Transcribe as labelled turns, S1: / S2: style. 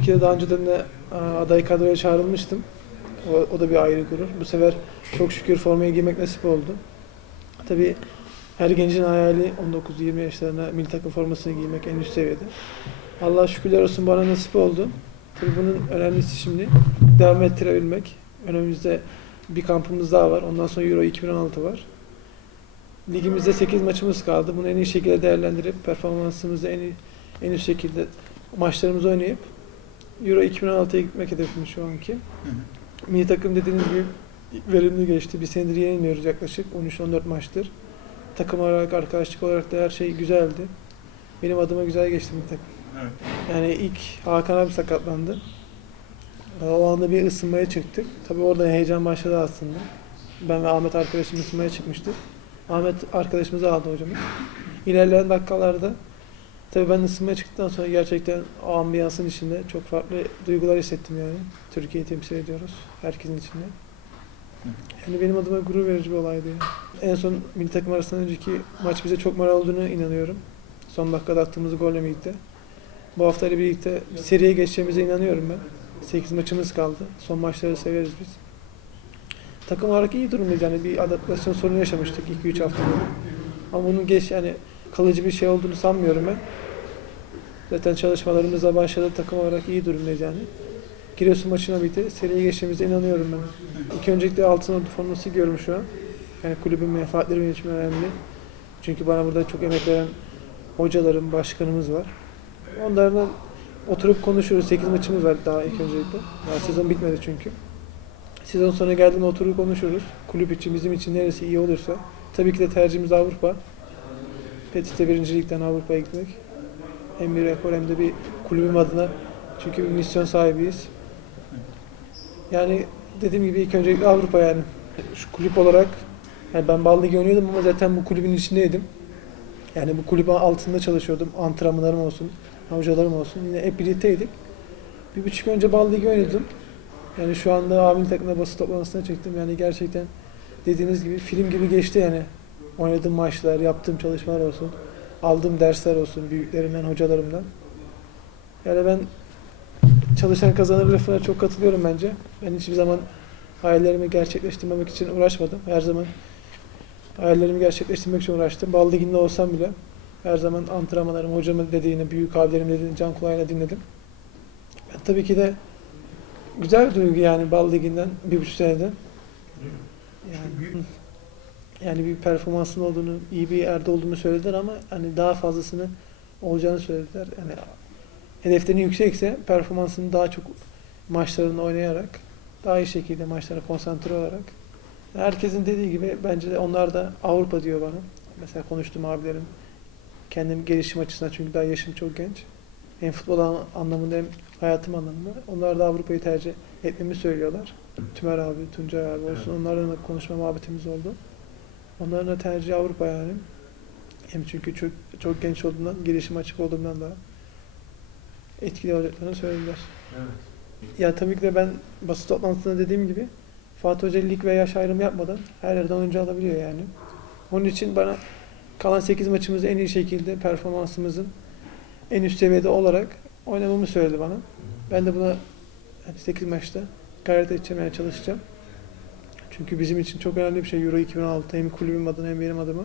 S1: ki de daha önceden de e, aday kadroya çağrılmıştım. O, o da bir ayrı gurur. Bu sefer çok şükür formaya giymek nasip oldu. Tabii her gencin hayali 19-20 yaşlarında milli takım formasını giymek en üst seviyede. Allah şükürler olsun bana nasip oldu. Tabii bunun önemlisi şimdi devam ettirebilmek. Önümüzde bir kampımız daha var. Ondan sonra Euro 2016 var. Ligimizde 8 maçımız kaldı. Bunu en iyi şekilde değerlendirip performansımızı en iyi, en üst şekilde maçlarımızı oynayıp Euro 2016'ya gitmek hedefimiz şu anki. Milli takım dediğiniz gibi verimli geçti. Bir senedir yenilmiyoruz yaklaşık. 13-14 maçtır. Takım olarak, arkadaşlık olarak da her şey güzeldi. Benim adıma güzel geçti milli takım.
S2: Evet.
S1: Yani ilk Hakan abi sakatlandı. O anda bir ısınmaya çıktık. Tabii orada heyecan başladı aslında. Ben ve Ahmet arkadaşım ısınmaya çıkmıştık. Ahmet arkadaşımızı aldı hocamız. İlerleyen dakikalarda tabii ben ısınmaya çıktıktan sonra gerçekten o ambiyansın içinde çok farklı duygular hissettim yani. Türkiye'yi temsil ediyoruz herkesin içinde. Yani benim adıma gurur verici bir olaydı. Yani. En son milli takım arasından önceki maç bize çok moral olduğunu inanıyorum. Son dakikada attığımız golle birlikte. Bu hafta ile birlikte bir seriye geçeceğimize inanıyorum ben. 8 maçımız kaldı. Son maçları severiz biz. Takım olarak iyi durumdayız yani bir adaptasyon sorunu yaşamıştık 2-3 hafta. Ama bunun geç yani kalıcı bir şey olduğunu sanmıyorum ben. Zaten çalışmalarımıza başladı takım olarak iyi durumdayız yani. Giresun maçına bitti. Seriye geçeceğimize inanıyorum ben. İlk öncelikle altın ordu forması giyiyorum şu an. Yani kulübün menfaatleri benim için önemli. Çünkü bana burada çok emek veren hocalarım, başkanımız var. Onlarla oturup konuşuyoruz. 8 maçımız var daha ilk öncelikle. Daha sezon bitmedi çünkü. Sezon sonu geldiğinde oturup konuşuruz. Kulüp için, bizim için neresi iyi olursa. Tabii ki de tercihimiz Avrupa. Petit'te birincilikten Avrupa'ya gitmek. Hem bir rekor hem de bir kulübüm adına. Çünkü bir misyon sahibiyiz. Yani dediğim gibi ilk öncelikle Avrupa yani. Şu kulüp olarak yani ben Bal oynuyordum ama zaten bu kulübün içindeydim. Yani bu kulübün altında çalışıyordum. Antrenmanlarım olsun, hocalarım olsun. Yine hep birlikteydik. Bir buçuk önce Bal Ligi oynadım. Yani şu anda amil takımda basın toplantısına çektim. Yani gerçekten dediğiniz gibi film gibi geçti yani. Oynadığım maçlar, yaptığım çalışmalar olsun. Aldığım dersler olsun büyüklerimden, hocalarımdan. Yani ben çalışan kazanır lafına çok katılıyorum bence. Ben hiçbir zaman hayallerimi gerçekleştirmemek için uğraşmadım. Her zaman hayallerimi gerçekleştirmek için uğraştım. Bal liginde olsam bile her zaman antrenmanlarım, hocamın dediğini, büyük abilerim dediğini can kulağıyla dinledim. Ben tabii ki de güzel bir duygu yani Bal liginden bir buçuk senede. Yani, yani bir performansın olduğunu, iyi bir yerde olduğunu söylediler ama hani daha fazlasını olacağını söylediler. Yani hedeflerin yüksekse performansını daha çok maçlarını oynayarak daha iyi şekilde maçlara konsantre olarak herkesin dediği gibi bence de onlar da Avrupa diyor bana. Mesela konuştuğum abilerim kendim gelişim açısından çünkü daha yaşım çok genç. Hem futbol an- anlamında hem hayatım anlamında. Onlar da Avrupa'yı tercih etmemi söylüyorlar. Tümer abi, Tuncay abi olsun. Onlarla da konuşma muhabbetimiz oldu. Onların da tercihi Avrupa yani. Hem çünkü çok, çok genç olduğundan, gelişim açık olduğundan daha etkili olacaklarını söylediler.
S2: Evet.
S1: Ya tabii ki de ben basın toplantısında dediğim gibi Fatih Hoca lig ve yaş ayrımı yapmadan her yerden oyuncu alabiliyor yani. Onun için bana kalan 8 maçımızı en iyi şekilde performansımızın en üst seviyede olarak oynamamı söyledi bana. Ben de buna yani 8 maçta gayret edeceğim yani çalışacağım. Çünkü bizim için çok önemli bir şey Euro 2016 hem kulübüm adına hem benim adıma.